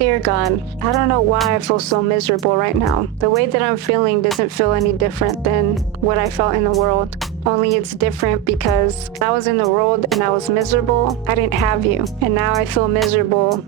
Dear God, I don't know why I feel so miserable right now. The way that I'm feeling doesn't feel any different than what I felt in the world. Only it's different because I was in the world and I was miserable. I didn't have you. And now I feel miserable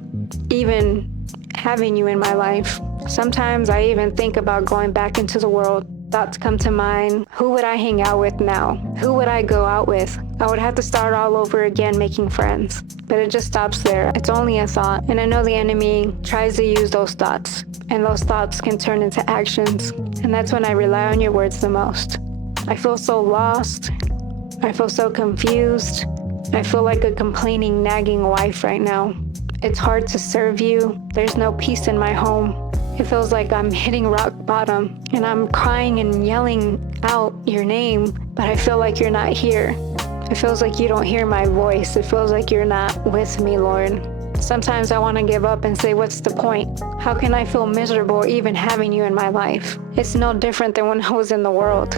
even having you in my life. Sometimes I even think about going back into the world. Thoughts come to mind. Who would I hang out with now? Who would I go out with? I would have to start all over again making friends. But it just stops there. It's only a thought. And I know the enemy tries to use those thoughts. And those thoughts can turn into actions. And that's when I rely on your words the most. I feel so lost. I feel so confused. I feel like a complaining, nagging wife right now. It's hard to serve you. There's no peace in my home. It feels like I'm hitting rock bottom and I'm crying and yelling out your name, but I feel like you're not here. It feels like you don't hear my voice. It feels like you're not with me, Lord. Sometimes I want to give up and say, what's the point? How can I feel miserable even having you in my life? It's no different than when I was in the world.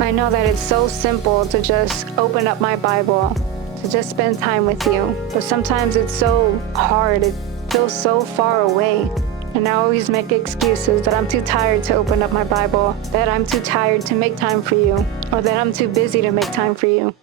I know that it's so simple to just open up my Bible, to just spend time with you, but sometimes it's so hard. It feels so far away. And I always make excuses that I'm too tired to open up my Bible, that I'm too tired to make time for you, or that I'm too busy to make time for you.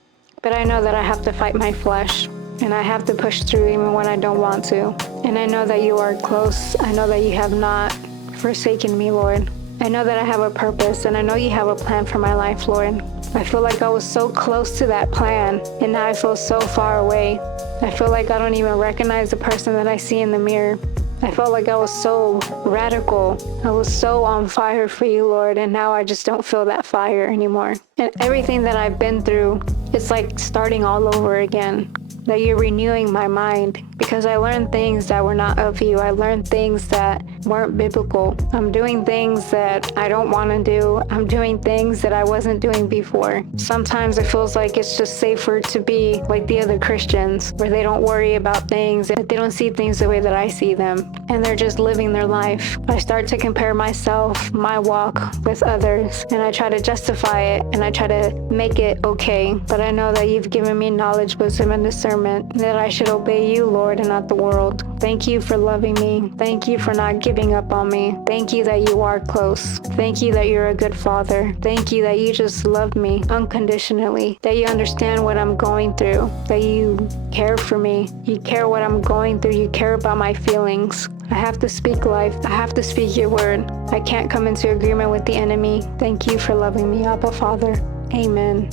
But I know that I have to fight my flesh, and I have to push through even when I don't want to. And I know that you are close. I know that you have not forsaken me, Lord. I know that I have a purpose, and I know you have a plan for my life, Lord. I feel like I was so close to that plan, and now I feel so far away. I feel like I don't even recognize the person that I see in the mirror. I felt like I was so radical. I was so on fire for you, Lord, and now I just don't feel that fire anymore. And everything that I've been through, it's like starting all over again. That you're renewing my mind because I learned things that were not of you. I learned things that weren't biblical. I'm doing things that I don't want to do. I'm doing things that I wasn't doing before. Sometimes it feels like it's just safer to be like the other Christians where they don't worry about things, that they don't see things the way that I see them, and they're just living their life. I start to compare myself, my walk with others, and I try to justify it and I try to make it okay. But I know that you've given me knowledge, wisdom, and discernment, that I should obey you, Lord, and not the world. Thank you for loving me. Thank you for not giving up on me. Thank you that you are close. Thank you that you're a good father. Thank you that you just love me unconditionally, that you understand what I'm going through, that you care for me. You care what I'm going through. You care about my feelings. I have to speak life. I have to speak your word. I can't come into agreement with the enemy. Thank you for loving me, Abba Father. Amen.